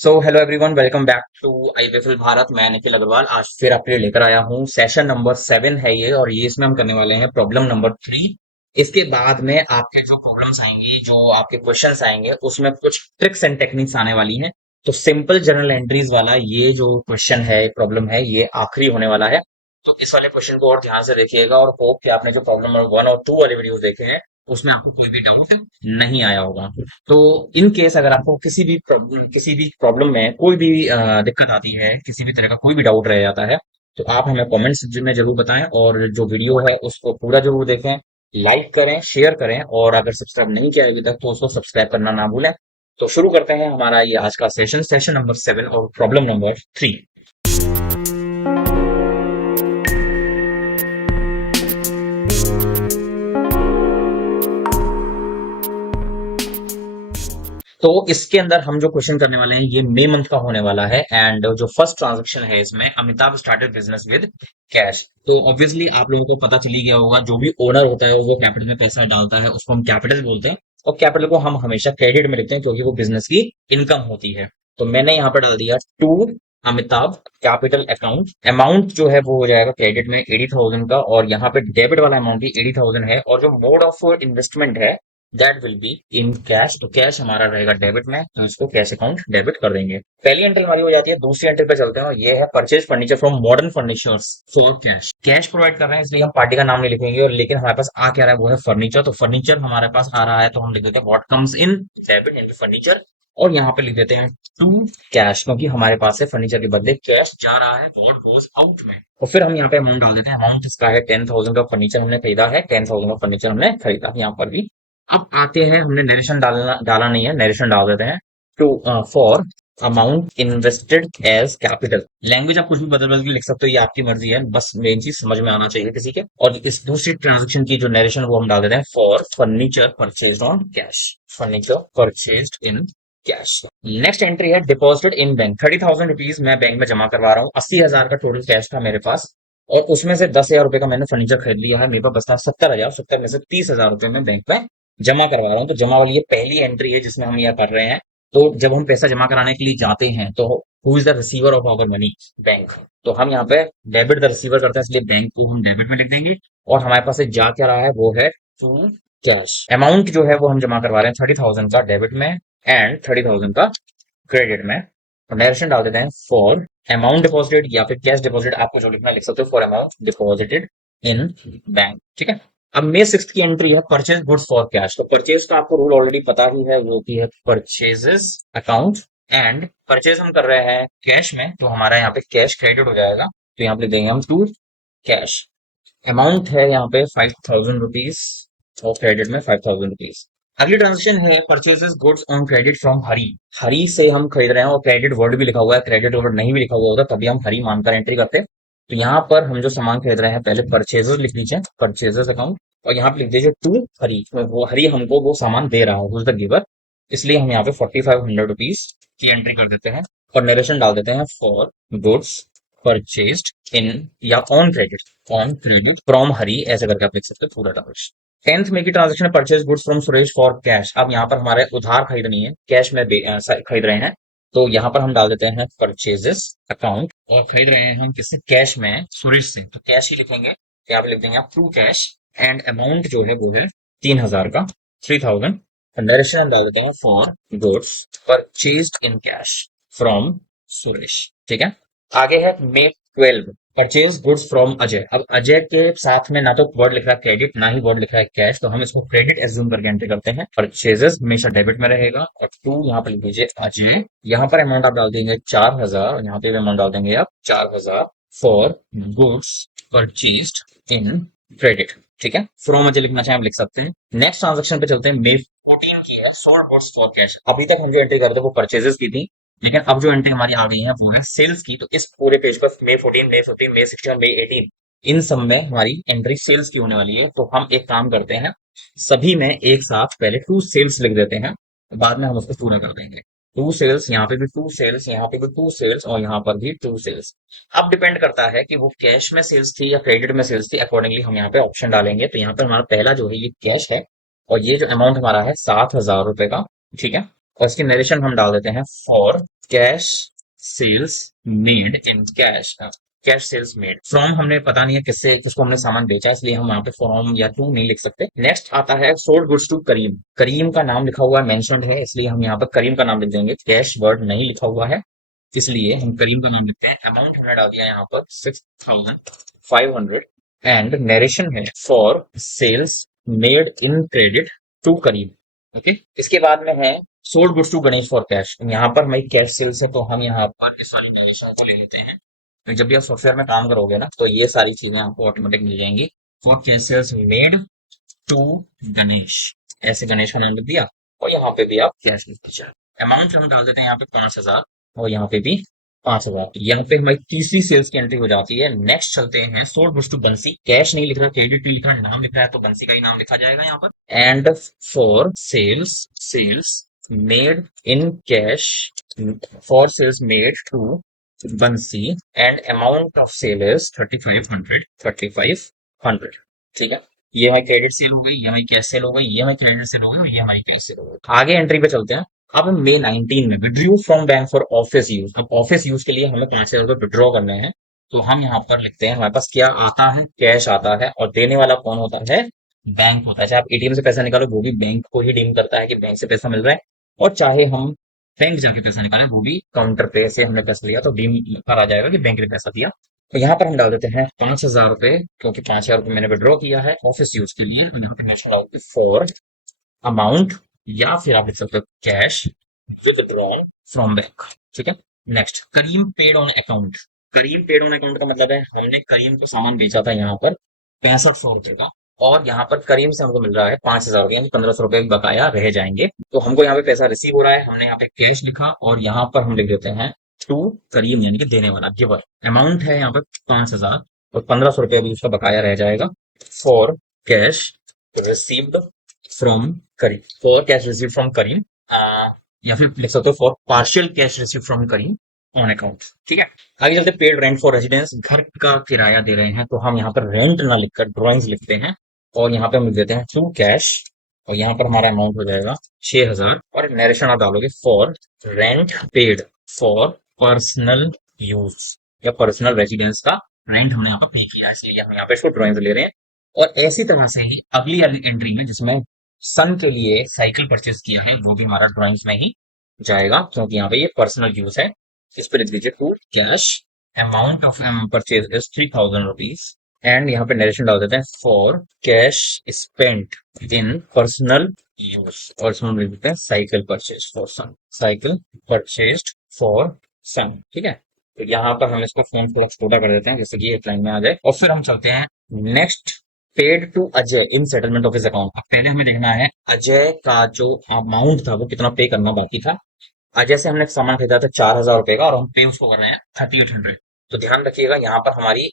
Hello everyone, welcome back to आई विफल भारत। मैं निखिल अग्रवाल आज फिर आपके लिए लेकर आया हूँ। सेशन नंबर 7 है ये, और ये इसमें हम करने वाले हैं प्रॉब्लम नंबर 3। इसके बाद में आपके जो प्रॉब्लम्स आएंगी, जो आपके क्वेश्चंस आएंगे, उसमें कुछ ट्रिक्स एंड टेक्निक्स आने वाली हैं। तो सिंपल जनरल एंट्रीज वाला ये जो क्वेश्चन है, प्रॉब्लम है, ये आखिरी होने वाला है। तो इस वाले क्वेश्चन को और ध्यान से देखिएगा, और होप कि आपने जो प्रॉब्लम नंबर 1 और 2 वाले वीडियो देखे हैं उसमें आपको कोई भी डाउट नहीं आया होगा। तो इन केस अगर आपको किसी भी प्रॉब्लम में कोई भी दिक्कत आती है, किसी भी तरह का कोई भी डाउट रह जाता है, तो आप हमें कमेंट्स में जरूर बताएं, और जो वीडियो है उसको पूरा जरूर देखें, लाइक करें, शेयर करें, और अगर सब्सक्राइब नहीं किया है अभी तक तो उसको सब्सक्राइब करना ना भूलें। तो शुरू करते हैं हमारा ये आज का सेशन नंबर 7 और प्रॉब्लम नंबर 3। तो इसके अंदर हम जो क्वेश्चन करने वाले हैं ये मई मंथ का होने वाला है, एंड जो फर्स्ट ट्रांजैक्शन है इसमें, Amitabh started business with cash. तो ऑब्वियसली आप लोगों को पता चली गया होगा, जो भी ओनर होता है वो कैपिटल में पैसा डालता है, उसको हम कैपिटल बोलते हैं। और कैपिटल को हम हमेशा क्रेडिट में लिखते हैं, क्योंकि वो बिजनेस की इनकम होती है। तो मैंने यहाँ पर डाल दिया to Amitabh capital account. Amount जो है वो हो जाएगा क्रेडिट में 80,000 का, और यहाँ पे डेबिट वाला अमाउंट भी 80,000 है, और जो मोड ऑफ इन्वेस्टमेंट है that will be in cash. तो कैश हमारा रहेगा डेबिट में, तो इसको कैश अकाउंट डेबिट कर देंगे। पहली एंट्री हमारी हो जाती है। दूसरी एंट्री पे चलते हैं, और ये है purchase furniture from modern furnitures for cash. Cash provide कर रहे हैं, इसलिए हम पार्टी का नाम नहीं लिखेंगे, और लेकिन हमारे पास आ क्या रहा है वो है फर्नीचर। तो फर्नीचर हमारे पास आ रहा है, तो हम लिख देते हैं what comes in debit in furniture, और यहाँ पे लिख देते हैं टू कैश, क्योंकि हमारे पास से फर्नीचर के बदले कैश जा रहा है, व्हाट गोज आउट में। और फिर हम यहाँ पे अमाउंट डाल देते हैं। अमाउंट इसका है 10,000 का फर्नीचर हमने खरीदा है, 10,000 का फर्नीचर हमने खरीदा यहाँ पर भी। अब आते हैं, हमने नरेशन डालना डाला नहीं है, नरेशन डाल देते हैं। To for amount invested as capital. Language आप कुछ भी बदल बदल के लिख सकते हो, ये आपकी मर्जी है, बस मेन चीज समझ में आना चाहिए किसी के। और इस दूसरी ट्रांजेक्शन की जो नरेशन वो हम डाल देते हैं for furniture purchase on cash. Furniture purchase in cash. Next entry है डिपॉजिटेड इन बैंक। 30,000 रुपीज मैं बैंक में जमा करवा रहा हूँ। 80,000 का टोटल कैश था मेरे पास, और उसमें से 10,000 रुपए का मैंने फर्नीचर खरीद लिया है। मेरे पास बचता है 70,000। 70 में से 30,000 रुपए मैं बैंक में जमा करवा रहा हूँ। तो जमा वाली ये पहली एंट्री है जिसमें हम यह कर रहे हैं। तो जब हम पैसा जमा कराने के लिए जाते हैं, तो who is the receiver of our money? Bank. तो हम यहाँ पे डेबिट द रिसीवर करते हैं, इसलिए बैंक को हम डेबिट में लिख देंगे। और हमारे पास से जा क्या रहा है वो है टू कैश। अमाउंट जो है वो हम जमा करवा रहे हैं 30,000 का डेबिट में, एंड 30,000 का क्रेडिट में। नरेशन डाल देते हैं फॉर अमाउंट डिपॉजिटेड, या फिर कैश डिपॉजिट, आपको जो लिखना लिख सकते हो, for amount deposited in bank. ठीक है। अब मे 6 की एंट्री है परचेज गुड्स फॉर कैश। तो परचेज का आपको रूल ऑलरेडी पता ही है, वो भी है परचेजेस अकाउंट, एंड परचेज हम कर रहे हैं कैश में, तो हमारा यहाँ पे कैश क्रेडिट हो जाएगा। तो यहाँ पे लिख देंगे हम टू कैश। अमाउंट है यहाँ पे 5,000 रुपीज, और क्रेडिट में 5,000 रुपीज। अगली ट्रांजेक्शन है purchases goods on credit from Hari. Hari से हम खरीद रहे हैं, और क्रेडिट वर्ड भी लिखा हुआ है, क्रेडिट वर्ड नहीं भी लिखा हुआ होता तभी हम हरी मानकर एंट्री करते हैं। तो यहाँ पर हम जो सामान खरीद रहे हैं, पहले परचेजेस लिख लीजिए, परचेजेस अकाउंट, और यहाँ पे लिख दीजिए टू हरी। तो वो हरी हमको वो सामान दे रहा है, द गिवर, इसलिए हम यहाँ पे 4,500 रुपीज की एंट्री कर देते हैं, और नरेशन डाल देते हैं फॉर गुड्स परचेज्ड इन, या ऑन क्रेडिट फ्रॉम हरी, ऐसे करके आप लिख सकते हो पूरा ट्रांजेक्शन। 10th में की transaction purchase goods from Suresh for cash. अब यहाँ पर हमारे उधार खरीद नहीं है, कैश में खरीद रहे हैं। तो यहाँ पर हम डाल देते हैं परचेजेस अकाउंट, और खरीद रहे हैं हम किससे? कैश में, सुरेश से, तो कैश ही लिखेंगे। यहाँ पे लिख देंगे आप टू कैश, एंड अमाउंट जो है वो है 3,000 का, 3,000। नरेशन डाल देते हैं for goods purchased in cash from Suresh. ठीक है। आगे है मे 12, परचेज गुड्स फ्रॉम अजय। अब अजय के साथ में ना तो वर्ड लिख रहा है क्रेडिट, ना ही वर्ड लिख रहा है कैश, तो हम इसको क्रेडिट एज्यूम करके एंट्री करते हैं। परचेजेस हमेशा डेबिट में रहेगा, और टू यहाँ पे लिख दीजिए अजय। यहाँ पर अमाउंट आप डाल देंगे 4,000, और यहाँ पे भी अमाउंट डाल देंगे आप 4,000 for goods purchased in credit. ठीक है। फ्रॉम अजय लिखना चाहे आप लिख सकते हैं। नेक्स्ट ट्रांजेक्शन पे चलते हैं। मे 14 की है, सोल्ड गुड्स फॉर कैश। अभी तक हम जो एंट्री करते थे वो परचेजेस की थी, लेकिन अब जो एंट्री हमारी आ गई है वो है सेल्स की। तो इस पूरे पेज पर मे 14, मे 15, मे 16 और मे 18, इन सब में हमारी एंट्री सेल्स की होने वाली है। तो हम एक काम करते हैं, सभी में एक साथ पहले टू सेल्स लिख देते हैं, बाद में हम उसको पूरा कर देंगे। टू सेल्स, यहाँ पे भी टू सेल्स, यहाँ पे भी टू सेल्स, और यहाँ पर भी टू सेल्स। अब डिपेंड करता है कि वो कैश में सेल्स थी या क्रेडिट में सेल्स थी, अकॉर्डिंगली हम यहाँ पे ऑप्शन डालेंगे। तो यहाँ पर हमारा पहला जो है ये कैश है, और ये जो अमाउंट हमारा है 7,000 रुपए का। ठीक है। और इसकी नरेशन हम डाल देते हैं for cash sales made in cash, cash sales made from, हमने पता नहीं है किससे किसको हमने सामान बेचा, इसलिए हम यहाँ पे फ्रॉम या टू नहीं लिख सकते। नेक्स्ट आता है सोल्ड गुड्स टू करीम, करीम का नाम लिखा हुआ है, मेंशन्ड है, इसलिए हम यहाँ पर करीम का नाम लिख देंगे, कैश वर्ड नहीं लिखा हुआ है इसलिए हम करीम का नाम लिखते हैं। अमाउंट हमने डाल दिया यहाँ पर 6500 एंड नरेशन है for sales made in credit to Karim. Okay, इसके बाद में है sold goods to Ganesh for cash, यहाँ पर हमारी कैश सेल्स है तो हम यहाँ पर इस वाली नरेशन को ले लेते हैं। तो जब भी आप सॉफ्टवेयर में काम करोगे ना तो ये सारी चीजें आपको ऑटोमेटिक मिल जाएंगी। For cash sales made to Ganesh, ऐसे गणेश का नाम लिख दिया और यहाँ पे भी आप कैश लिख दीजिए। अमाउंट हम डाल देते हैं यहाँ पे 5000 और यहाँ पे भी 5000, यहाँ पे हमारी तीसरी सेल्स की एंट्री हो जाती है। नेक्स्ट चलते हैं सोल्ड गुड्स टू बंसी, कैश नहीं लिख रहा, क्रेडिट नहीं लिख रहा, नाम लिख रहा है तो बंसी का ही नाम लिखा जाएगा यहाँ पर। And for sales sales made in cash, for sales made to Bansi and amount of sale is 3500। ठीक है, ये हमारी क्रेडिट सेल हो गई, ये हमारी कैश सेल हो गई, ये हमारी क्रेडिट सेल हो गई और ये हमारी कैश सेल हो गई। आगे एंट्री पे चलते हैं। अब हम मे 19 में withdrew from bank for office use, अब ऑफिस यूज के लिए हमें 5000 रुपए विड्रॉ करने हैं तो हम यहाँ पर लिखते हैं, हमारे पास क्या आता है, कैश आता है और देने वाला कौन होता है, बैंक होता है। चाहे आप एटीएम से पैसा निकालो वो भी बैंक को ही डीम करता है कि बैंक से पैसा मिल रहा है, और चाहे हम बैंक जाके पैसा निकालें वो भी काउंटर पे से हमने पैसा लिया तो डीम पर आ जाएगा कि बैंक ने पैसा दिया। तो यहाँ पर हम डाल देते हैं 5000 रुपए, क्योंकि 5000 रुपए मैंने विड्रॉ किया है ऑफिस यूज के लिए, तो यहाँ पे नेशनल आउट फॉर अमाउंट, या फिर आप लिख सकते हो कैश विदड्रॉन फ्रॉम बैंक। ठीक है, next Karim paid on account, Karim paid on account का मतलब है हमने करीम को सामान बेचा था यहाँ पर 6500 रुपए का, और यहाँ पर करीम से हमको मिल रहा है 5000 रुपए, यानी 1500 रुपए बकाया रह जाएंगे। तो हमको यहाँ पे पैसा रिसीव हो रहा है, हमने यहाँ पे कैश लिखा और यहाँ पर हम लिख देते हैं टू करीम, यानी कि देने वाला, गिवर। अमाउंट है यहाँ पर 5000 और 1500 रुपए अभी उसका बकाया रह जाएगा। For cash received from Karim, for cash receive from Karim, या फिर लिख सकते हो for partial cash receive from Karim on account. ठीक है, आगे चलते पेड रेंट फॉर रेजिडेंस, घर का किराया दे रहे हैं तो हम यहाँ पर रेंट ना लिखकर ड्रॉइंग्स लिखते हैं और यहाँ पे हम लिख देते हैं टू कैश, और यहाँ पर हमारा अमाउंट हो जाएगा 6000 और नरेशन आप डालोगे for rent paid for personal use, या पर्सनल रेजिडेंस का रेंट हमने यहाँ पर पे किया, इसलिए हम यहाँ पे इसको ड्रॉइंग्स ले रहे हैं। और ऐसी तरह से ही अगली वाली एंट्री में जिसमें सन के लिए साइकिल परचेज किया है वो भी हमारा ड्रॉइंग्स में ही जाएगा, क्योंकि यहाँ पे ये पर्सनल यूज है। इस पर लिख दीजिए to cash, amount of purchase is 3000 rupees, and यहाँ पे नरेशन डाल देते हैं for cash spent in personal use, और इसमें लिख देते हैं cycle purchase for son, cycle purchase for son. ठीक है, तो यहाँ पर हम इसका फोन थोड़ा छोटा कर देते हैं जैसे कि एक लाइन में आ जाए, और फिर हम चलते हैं next paid to Ajay in settlement of his account. अब पहले हमें देखना है अजय का जो अमाउंट था वो कितना पे करना बाकी था। अजय से हमने सामान खरीदा था 4000 रुपए का और हम पे उसको कर रहे हैं 3800। तो ध्यान रखिएगा यहाँ पर हमारी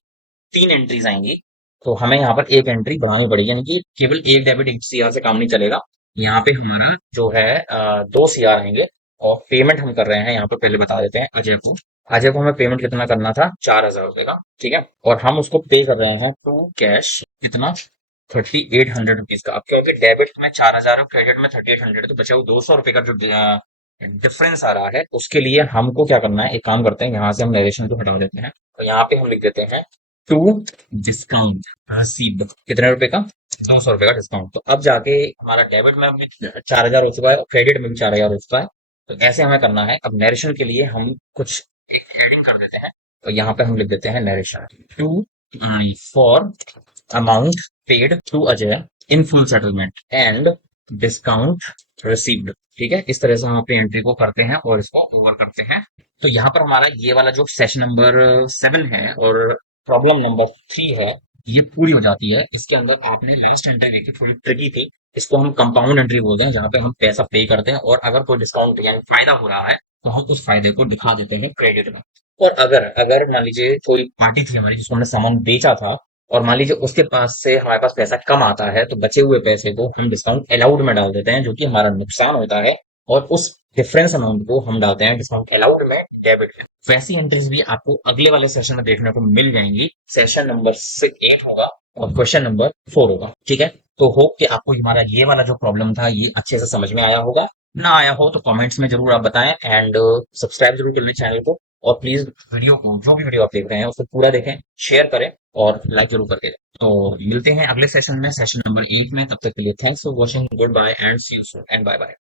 3 एंट्रीज आएंगी, तो हमें यहाँ पर एक एंट्री बढ़ानी पड़ेगी, यानी कि केवल एक डेबिट 1 CR से काम नहीं चलेगा। यहाँ पे हमारा जो है 2 CR आएंगे, और पेमेंट हम कर रहे हैं यहाँ पे पहले बता देते हैं अजय को। अजय को हमें पेमेंट कितना करना था, 4000 रुपए का। ठीक है, और हम उसको पे कर रहे हैं टू कैश, कितना, 3800 रुपीज का। अब क्योंकि डेबिट में 4000 और क्रेडिट में 3800 तो बचा हुआ 200 रुपए का जो डिफरेंस आ रहा है, उसके लिए हमको क्या करना है, एक काम करते हैं, यहाँ से हम नरेशन को हटा देते हैं, तो यहाँ पे हम लिख देते हैं टू डिस्काउंट रिसीव्ड, कितने रुपए का, 200 रुपए का डिस्काउंट। तो अब जाके हमारा डेबिट में भी 4000 हो चुका है और क्रेडिट में भी 4000 हो चुका है। तो ऐसे हमें करना है। अब नरेशन के लिए हम कुछ एक हेडिंग कर देते हैं, तो यहाँ पे हम लिख देते हैं narration to for amount paid to Ajay in full settlement and discount received. ठीक है, इस तरह से हम अपनी एंट्री को करते हैं और इसको ओवर करते हैं। तो यहाँ पर हमारा ये वाला जो सेशन नंबर 7 है और प्रॉब्लम नंबर 3 है, ये पूरी हो जाती है। इसके अंदर आपने लास्ट एंट्री देखी थोड़ी ट्रिकी थी, इसको हम कंपाउंड एंट्री बोलते हैं, जहाँ पे हम पैसा पे करते हैं और अगर कोई डिस्काउंट यानी फायदा हो रहा है तो हम उस फायदे को दिखा देते हैं क्रेडिट में। और अगर अगर मान लीजिए कोई पार्टी थी हमारी जिसको हमने सामान बेचा था और मान लीजिए उसके पास से हमारे पास पैसा कम आता है, तो बचे हुए पैसे को हम डिस्काउंट अलाउड में डाल देते हैं, जो कि हमारा नुकसान होता है, और उस डिफरेंस अमाउंट को हम डालते हैं डिस्काउंट अलाउड में डेबिट में। वैसी एंट्रीज भी आपको अगले वाले सेशन में देखने को मिल जाएंगी। सेशन नंबर 8 होगा और क्वेश्चन नंबर 4 होगा। ठीक है, तो होप कि आपको हमारा ये वाला जो प्रॉब्लम था ये अच्छे से समझ में आया होगा। ना आया हो तो कमेंट्स में जरूर आप बताएं, एंड सब्सक्राइब जरूर कर लें चैनल को। और प्लीज वीडियो को, जो भी वीडियो आप देख रहे हैं उसको पूरा देखें, शेयर करें और लाइक जरूर करके दें। तो मिलते हैं अगले सेशन में, सेशन नंबर 8 में। तब तक के लिए thanks for watching, good bye and see you soon and bye bye.